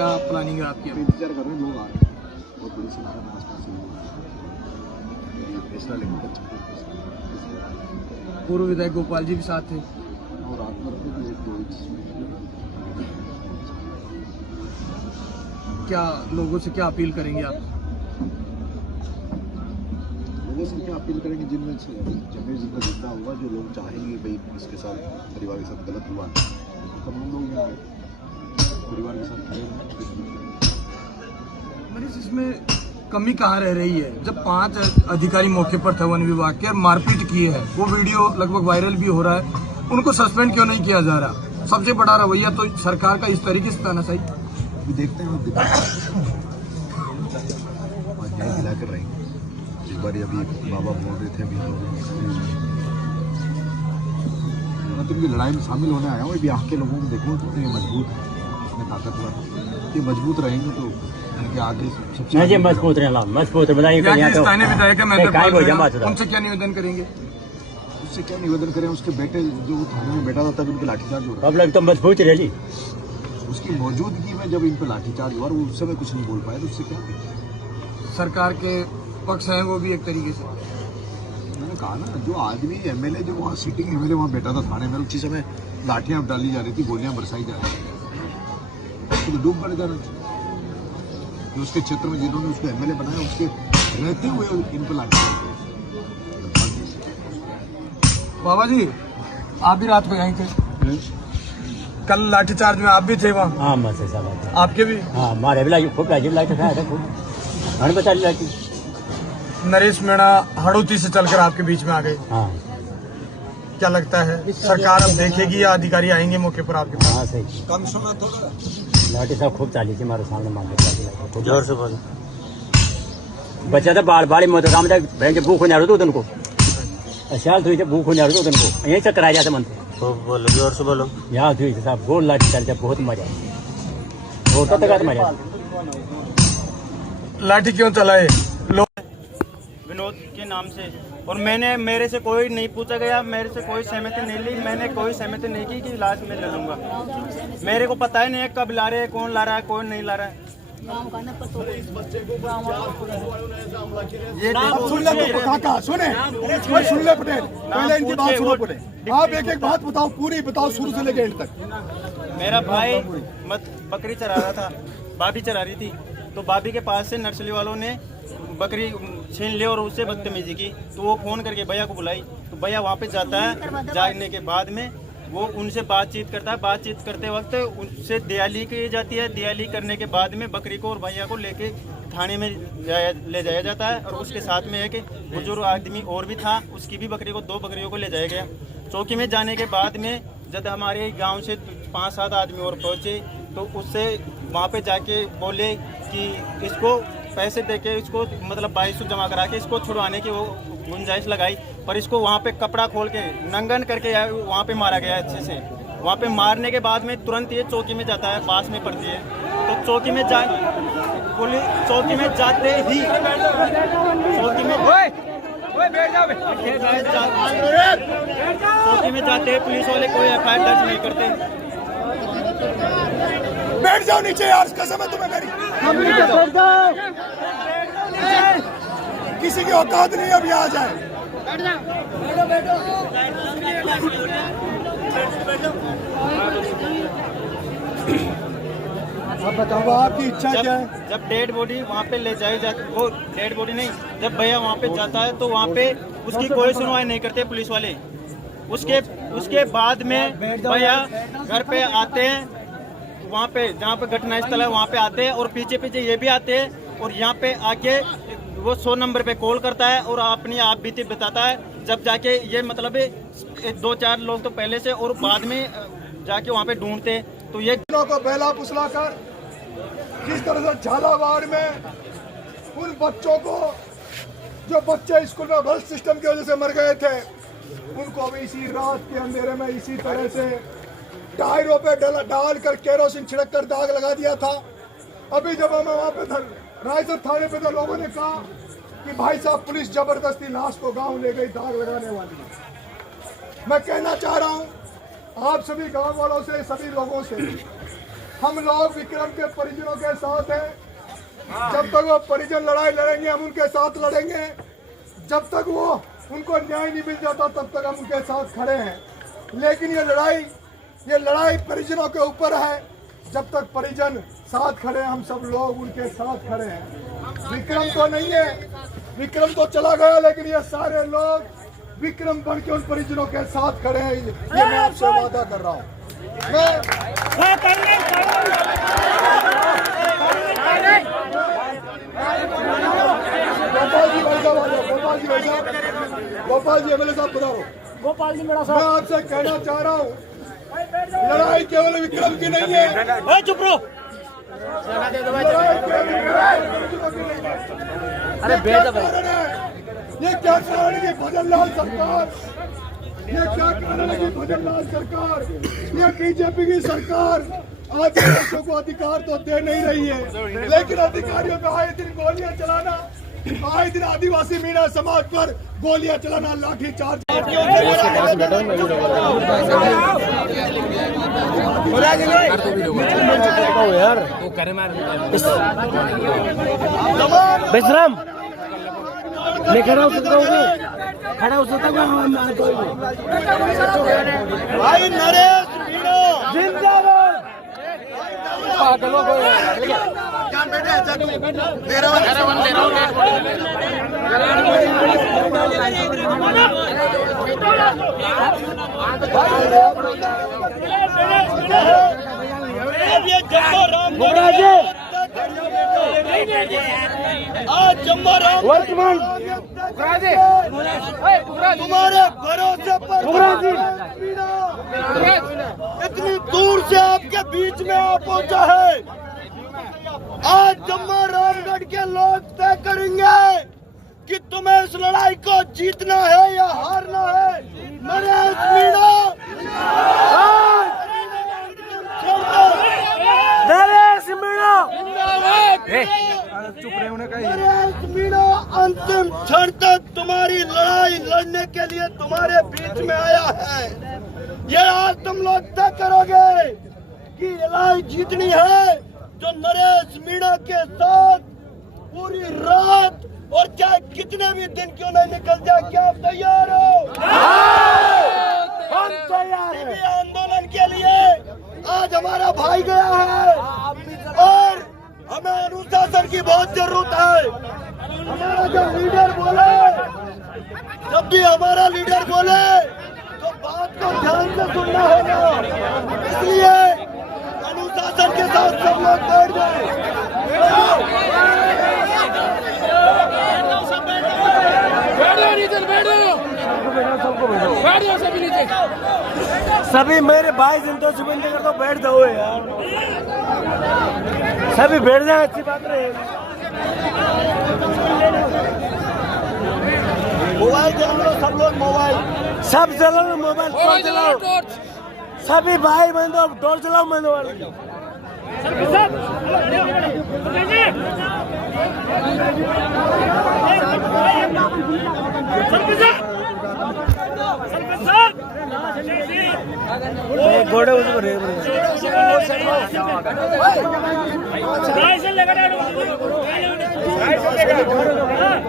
क्या प्लानिंग है आपकी? इंतजार कर रहे हैं, लोग आ रहे हैं। बहुत बड़ी संख्या में आसपास से लोग फैसला लेकर पूर्व विधायक गोपाल जी भी साथ थे और रात में रखे तो एक दो क्या? लोगों से क्या अपील करेंगे आप? लोगों से क्या अपील करेंगे, जिनमें जमीन जिंदा हुआ, जो लोग चाहेंगे भाई इसके साथ परिवार के साथ गलत हुआ तो हम लोग परिवार के साथ खड़े हैं। मनीष, इसमें कमी कहाँ रह रही है? जब 5 अधिकारी मौके पर थे वन विभाग के और मारपीट किए हैं, वो वीडियो लगभग वायरल भी हो रहा है, उनको सस्पेंड क्यों नहीं किया जा रहा? सबसे बड़ा रवैया तो सरकार का इस तरीके से आना चाहिए। अभी देखते हैं, न्याय दिलाकर रहेंगे। एक बार अभी बाबा बोल रहे थे अभी मैं तो इनकी लड़ाई में शामिल होने आया हूँ। अभी यहाँ के लोगों को देखो तो ये मजबूत है, इतने ताकतवर, ये मजबूत रहेंगे तो इनके आगे सबसे मजबूत रहना, मजबूत बताइए। उनसे क्या निवेदन करेंगे? उससे क्या निवेदन करें? उसके बेटे जो थाने में बैठा था तब इनके लाठीचार्ज हो रहा पब्लिक तो मजबूत रही, उसकी मौजूदगी में जब इन पर लाठीचार्ज हुआ वो उस समय कुछ नहीं बोल पाया तो उससे क्या? सरकार के पक्ष हैं वो भी एक तरीके से। मैंने कहा ना, जो आदमी एमएलए जो वहाँ सिटिंग एमएलए वहाँ बैठा था थाने में, उसी समय लाठियाँ डाली जा रही थी, गोलियाँ बरसाई जा रही थी, उसको तो डूब कर जाना। जो उसके क्षेत्र में जिन्होंने उसको एमएलए बनाया, उसके रहते हुए इन पर लाठीचार्ज। बाबा जी, आप भी रात को यहीं थे? कल लाठीचार्ज में आप भी थे वहाँ? हाँ मत साहब, आपके भी? हाँ हमारे भी लाइट खूब लाइट खाया था खूब, बता लाइट। नरेश मीणा हड़ौती से चलकर आपके बीच में आ गए। हाँ, क्या लगता है सरकार अब देखेगी या अधिकारी आएंगे मौके पर आपके पास? हाँ सही, कम सुना थोड़ा लाइट साहब खूब चाली थी हमारे सामने, मार जोर से बोलो। बच्चा था बाल बाड़ी मोटे काम था, बैंक भूख होने आ रहे थे उनको, अशाल धुई थे, भूख होने आ रहे थे उनको, यहीं चक्कर आ जाते मन थे। बोलो जोर से बोलो। यहाँ धुई थे साहब, गोल लाठी चलते, बहुत मजा, होता तक मजा। लाठी क्यों चलाए? विनोद के नाम से, और मेरे से कोई नहीं पूछा गया, मेरे से कोई सहमति नहीं ली, मैंने कोई सहमति नहीं की कि लाश में ले लूंगा। मेरे को पता ही नहीं है कब ला रहे हैं, कौन ला रहा है, कौन नहीं ला रहा है। ये सुन ले पटेल, पहले इनकी बात सुनो पटेल। आप एक एक बात बताओ, पूरी बताओ शुरू से लेकर एंड तक। मेरा भाई बकरी चरा रहा था, भाभी चरा रही थी, तो भाभी के पास से नर्सरी वालों ने बकरी छीन ली और उससे बदतमीजी की, तो वो फोन करके भैया को बुलाई, तो भैया वहाँ पे जाता है, जाने के बाद में वो उनसे बातचीत करता है, बातचीत करते वक्त उनसे दयाली की जाती है, दयाली करने के बाद में बकरी को और भैया को लेके थाने में ले जाया जाता है, और उसके साथ में एक बुजुर्ग आदमी और भी था, उसकी भी बकरी को, 2 बकरियों को ले जाया गया। चौकी में जाने के बाद में जब हमारे गाँव से 5-7 आदमी और पहुँचे, तो उससे वहाँ पे जाके बोले कि इसको पैसे देके, इसको मतलब 2200 जमा करा के इसको छुड़वाने की वो गुंजाइश लगाई, पर इसको वहाँ पे कपड़ा खोल के नंगन करके वहाँ पे मारा गया अच्छे से। वहाँ पे मारने के बाद में तुरंत ये चौकी में जाता है, पास में पड़ती है, तो चौकी में पुलिस चौकी में जाते ही पुलिस वाले कोई एफआईआर दर्ज नहीं करते। बैठ जाओ नीचे यार, कसम है तुम्हें मेरी। किसी की औकात नहीं अब यहाँ आ जाए। अब बताओ आपकी इच्छा क्या है? जब डेड बॉडी वहाँ पे ले जाई जाती, वो डेड बॉडी नहीं, जब भैया वहाँ पे जाता है तो वहाँ पे उसकी कोई सुनवाई नहीं करते पुलिस वाले। उसके बाद में भैया घर पे आते हैं, वहाँ पे जहाँ पे घटना स्थल है वहाँ पे आते हैं, और पीछे पीछे ये भी आते हैं, और यहाँ पे आके वो 100 नंबर पे कॉल करता है और अपनी आप बीती बताता है। जब जाके ये मतलब 2-4 लोग तो पहले से और बाद में जाके वहाँ पे ढूंढते, तो ये को बेला फुसला कर किस तरह से झालावाड़ में उन बच्चों को, जो बच्चे स्कूल में बस सिस्टम की वजह से मर गए थे, उनको भी इसी रात के अंधेरे में इसी तरह से टायरों पे डाल कर केरोसिन छिड़क कर दाग लगा दिया था। अभी जब हम वहाँ पे रायसर थाने पे तो लोगों ने कहा कि भाई साहब पुलिस जबरदस्ती लाश को गांव ले गई, दाग लगाने वाली है। मैं कहना चाह रहा हूँ आप सभी गांव वालों से, सभी लोगों से, हम लोग विक्रम के परिजनों के साथ हैं। जब तक वो परिजन लड़ाई लड़ेंगे हम उनके साथ लड़ेंगे। जब तक वो उनको न्याय नहीं मिल जाता तब तक हम उनके साथ खड़े हैं। लेकिन ये लड़ाई परिजनों के ऊपर है। जब तक परिजन साथ खड़े हैं हम सब लोग उनके साथ खड़े हैं। विक्रम तो नहीं है, विक्रम तो चला गया, लेकिन ये सारे लोग विक्रम बन के उन परिजनों के साथ खड़े हैं। ये मैं आपसे वादा कर रहा हूँ। गोपाल जी एमएलए साहब बता रहा गोपाल जी मेरा मैं आपसे कहना चाह रहा हूँ, लड़ाई केवल विक्रम की नहीं है। चुप रहो। अरे ये क्या कारण है कि भजनलाल सरकार, ये क्या कारण है कि भजनलाल सरकार, ये बीजेपी की सरकार आज बच्चों को अधिकार तो दे नहीं रही है, लेकिन अधिकारियों पे आए दिन गोलियां चलाना, आए दिन आदिवासी मीणा समाज पर गोलियां चलाना, लाठी चार्ज। बेशरम मैं खड़ा हो सकता हूँ, खड़ा हो सकता हूँ। भाई नरेश मीणा जिंदाबाद। आज जम्मा राम वर्तमान तुम्हारे भरोसे पर इतनी दूर से आपके बीच में आ पहुंचा है। आज जम्मा रामगढ़ के लोग तय करेंगे कि तुम्हें इस लड़ाई को जीतना है या हारना है। नरेश मीणा नरेश मीणा नरेश मीणा अंतिम क्षण तक तुम्हारी लड़ाई लड़ने के लिए तुम्हारे बीच में आया है। ये आज तुम लोग तय करोगे कि लड़ाई जीतनी है जो नरेश मीणा के साथ पूरी रात और चाहे कितने भी दिन क्यों नहीं निकल जाए। क्या आप तैयार हो? हम तैयार हैं। आंदोलन के लिए आज हमारा भाई गया है और हमें अनुशासन की बहुत जरूरत है। हमारा जो लीडर बोले, जब भी हमारा लीडर बोले तो बात को ध्यान से सुनना होगा। इसलिए अनुशासन के साथ सब लोग बैठ जाए। सभी मेरे भाई संतोष बंदे कर तो बैठ जाओ यार, सभी बैठ जाए, अच्छी बात रहे। मोबाइल चलाओ सब लोग, मोबाइल सब चलाओ, मोबाइल चलाओ, सभी भाई बंदो डोर चलाओ। बंदो घोड़े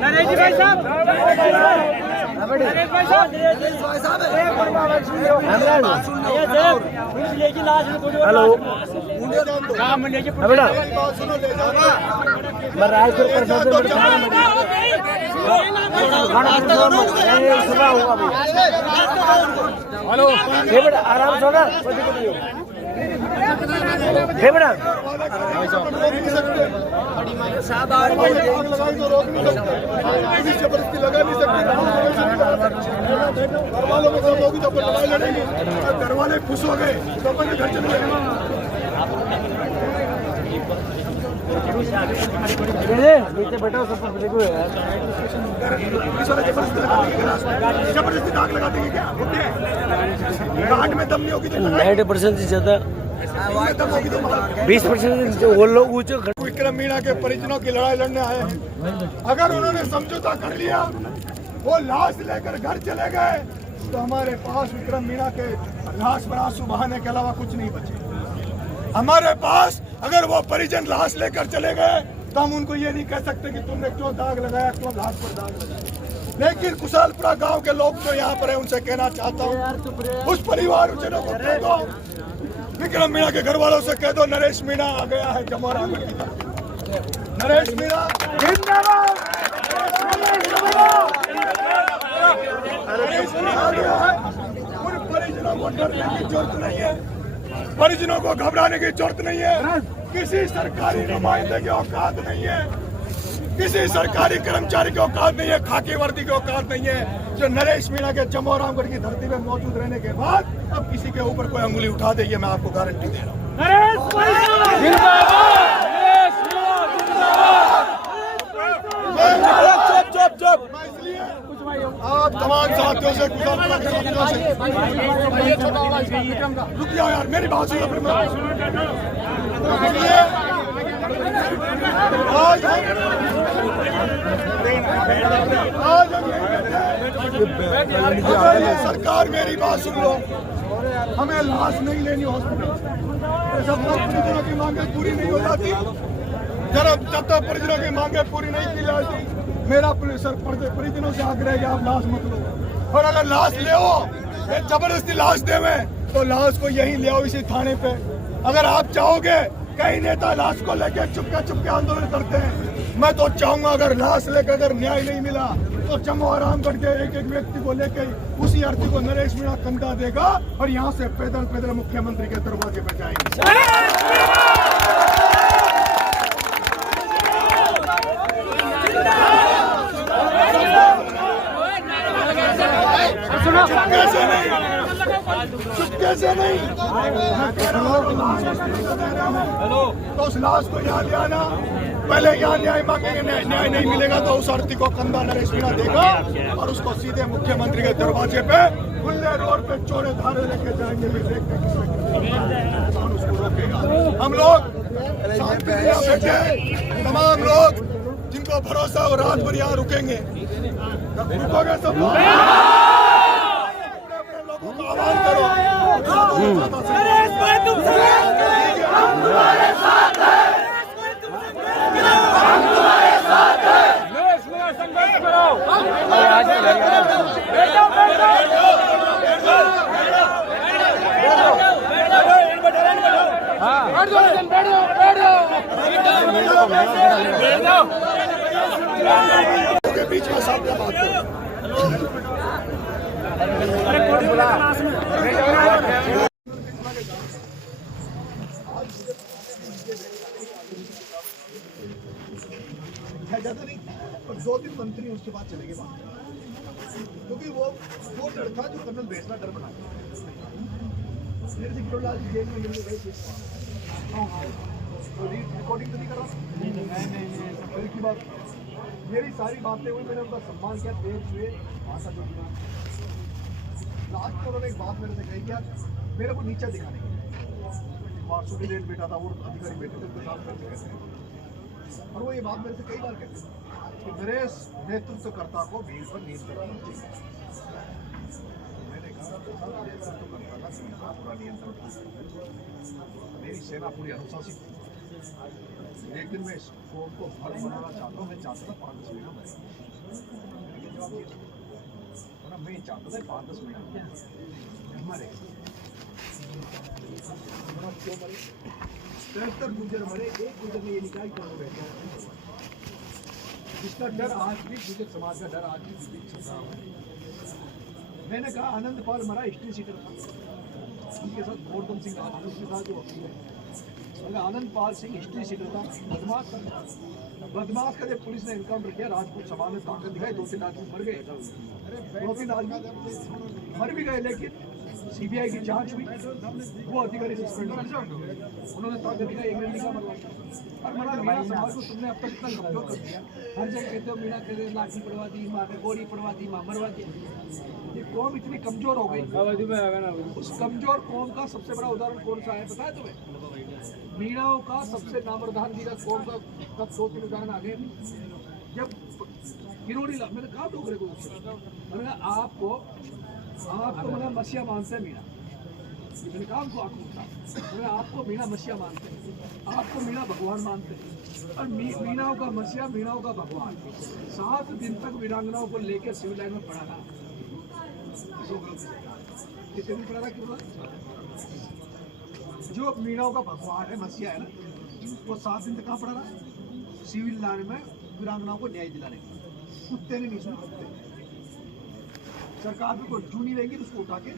नरेश भाई साहब, हेलो बेटा, मैं रायपुर सुबह होगा। हेलो बेटा, आराम से होना बेटा। जबरदस्ती लगा नहीं सकते। घर वालों को सब होगी तो लड़ाई लड़ेंगे। घर वाले खुश हो गए तो अपने घर चले गए। नीचे बैठो सब देखो यार, जबरदस्ती दाग लगा देंगे क्या? घाट में दम नहीं होगी तो 90% से ज्यादा 20% वो लोग ऊंचे। विक्रम मीणा के परिजनों की लड़ाई लड़ने आए हैं। अगर उन्होंने समझौता कर लिया, वो लाश लेकर घर चले गए, तो हमारे पास विक्रम मीणा के लाश पर आंसू बहाने के अलावा कुछ नहीं बचे। हमारे पास अगर वो परिजन लाश लेकर चले गए तो हम उनको ये नहीं कह सकते कि तुमने क्यों दाग लगाया, क्यों लाश पर दाग लगाया। लेकिन कुशालपुरा गांव के लोग जो यहाँ पर है उनसे कहना चाहता हूँ, उस परिवारजनों को कह दो, विक्रम मीणा के घर वालों से कह दो, नरेश मीणा आ गया है जमोरा में। नरेश मीणा जिंदाबाद, नरेश मीणा आ गया है। उन परिजनों को डरने की जरूरत नहीं है, परिजनों को घबराने की जरूरत नहीं है। किसी सरकारी नुमाइंदे की औकात नहीं है, किसी सरकारी कर्मचारी की औकात नहीं है, खाकी वर्दी की औकात नहीं है जो नरेश मीणा के जमोरामगढ़ की धरती में मौजूद रहने के बाद अब किसी के ऊपर कोई अंगुली उठा दे, ये मैं आपको गारंटी दे रहा हूँ। आप तमाम साथियों से रुकिए यार, मेरी बात सुनो। आज सरकार मेरी बात सुन लो, हमें लाश नहीं लेनी हॉस्पिटल से जब तक परिजनों की मांगे पूरी नहीं हो जाती, जब तक परिजनों की मांगे पूरी नहीं की जाती, मेरा परिजनों से आग्रह है कि आप लाश मत लो। और अगर लाश ले जबरदस्ती लाश देवे तो लाश को यहीं ले आओ, इसी थाने पे। अगर आप चाहोगे, कई नेता लाश को लेकर चुपके आंदोलन करते हैं, मैं तो चाहूंगा अगर लाश लेकर अगर न्याय नहीं मिला तो जमोरामगढ़ के एक एक व्यक्ति को लेकर उसी अर्थी को नरेश मीणा कंधा देगा और यहाँ से पैदल मुख्यमंत्री के दरवाजे पर जाएंगे। चुपके से नहीं, तो उस लाश को यहाँ ले आना, पहले यहाँ न्याय मांगेंगे, न्याय नहीं मिलेगा तो उस आरती को कंधा नरेश मीणा देगा और उसको सीधे मुख्यमंत्री के दरवाजे पे खुले रोड पे चोरे धारे लेके जाएंगे। देखते उसको रोकेगा। हम लोग तमाम लोग जिनको भरोसा और रात भर यहाँ रुकेंगे, रुकोगे सब लोग, आह्वान करो। बीच में साथ में बात करो। ज्यादा नहीं, और 2-3 मंत्री उसके बाद चले गए बाहर, क्योंकि वो डर था जो कर्नल बेसला डर बना मेरे से गिरोलाल जेल में मिलने गए थे। रिकॉर्डिंग तो नहीं कर रहा की बात, मेरी सारी बातें हुई, मैंने उनका सम्मान किया, देश हुए भाषा जो लास्ट में उन्होंने एक बात मेरे से कही कि मेरे को नीचा दिखाने के वारसू के रेट बेटा था, वो अधिकारी बेटे थे, उनके साथ मेरे से कहते हैं, और वो ये बात मेरे से कई बार कहते हैं कि नरेश नेतृत्वकर्ता को भीड़ पर नींद करना चाहिए। मैंने कहा नेतृत्वकर्ता का पूरा नियंत्रण, मेरी सेना पूरी अनुशासित, लेकिन मैं इस कौम को फर्क बनाना चाहता हूँ। मैं चाहता था 5-10 महीना मरे, मैं चाहता था 5-10 महीना मरे, क्यों मरे? 73 गुर्जर मरे, एक गुर्जर ने ये निकाय कर बैठा, इसका डर आज भी गुर्जर समाज का डर आज भी चल रहा है। मैंने कहा आनंद पाल मरा, हिस्ट्री सीटर था, उनके साथ गौतम सिंह उसके साथ जो वकील है, आनंद पाल सिंह हिस्ट्री सीटर था, बदमाश का जब पुलिस ने एनकाउंटर किया, राजपूत समाज में ताकत दिखाई, 2-3 आदमी मर गए, 2-3 आदमी मर भी गए, लेकिन सीबीआई की जांच हुई, वो अधिकारी सस्पेंड हो गए, उन्होंने ताकत दिखाई, एक लड़की का मरवा, मीणा समाज को तुमने अब तक इतना कमजोर कर दिया। हर जगह कहते हो मीणा कहते लाठी पड़वा दी, गोली पड़वा दी, मरवा दी। ये कौम इतनी कमजोर हो गई, उस कमजोर कौम का सबसे बड़ा उदाहरण कौन सा है पता है तुम्हें? मीणाओं का सबसे नामर्दानगीरा कौम का कब 2-3 उदाहरण आ गए। जब किरोड़ी मैंने कहा डोगरे को, मैंने आपको मसिया मानते हैं मीणा, मैंने कहा हमको आंख उठा, बोले आपको मीना मसीहा मानते हैं, आपको मीना भगवान मानते हैं, और मीनाओं का मसीहा, मीनाओं का भगवान। 7 दिन तक वीरांगनाओं को लेकर सिविल लाइन में पड़ा रहा। कितने दिन पड़ा रहा, क्यों बोला? जो मीनाओं का भगवान है, मसीहा है ना, वो 7 दिन तक कहाँ पड़ा रहा? सिविल लाइन में वीरांगनाओं को न्याय दिलाने के लिए। कुत्ते ने नहीं सुना, कुत्ते। सरकार भी कोई जू नहीं रहेगी तो उसको उठा के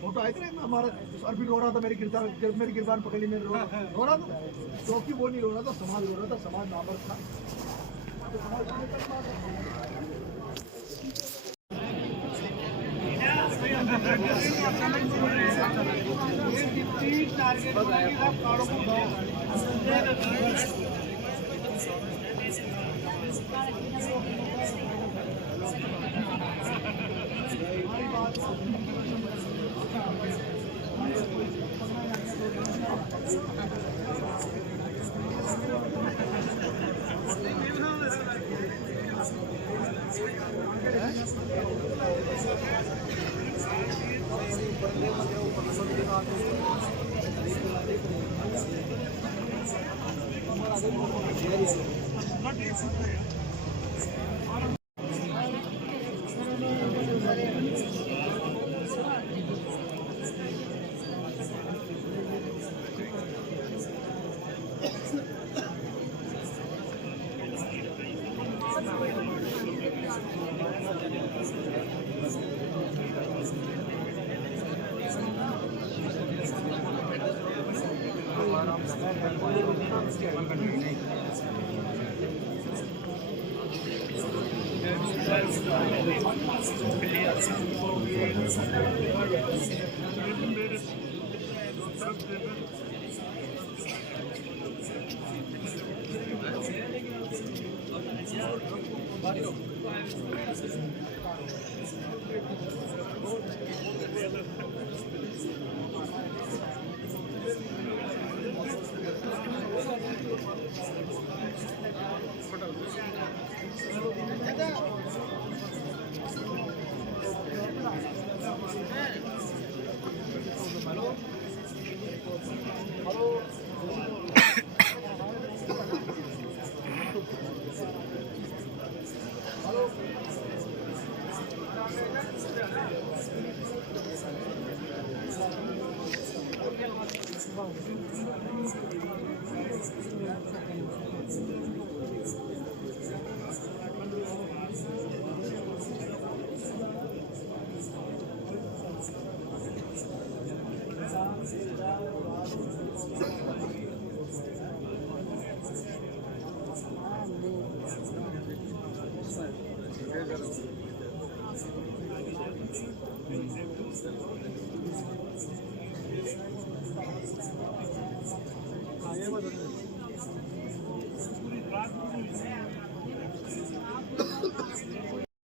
फोटो आए थे ना, हमारा अरबी रो रहा था, मेरी गिरफ्तार पकड़ी, मेरे रो रहा था, क्योंकि वो नहीं रो रहा था, समाज रो रहा था, समाज नामर्द था। तो Thank you.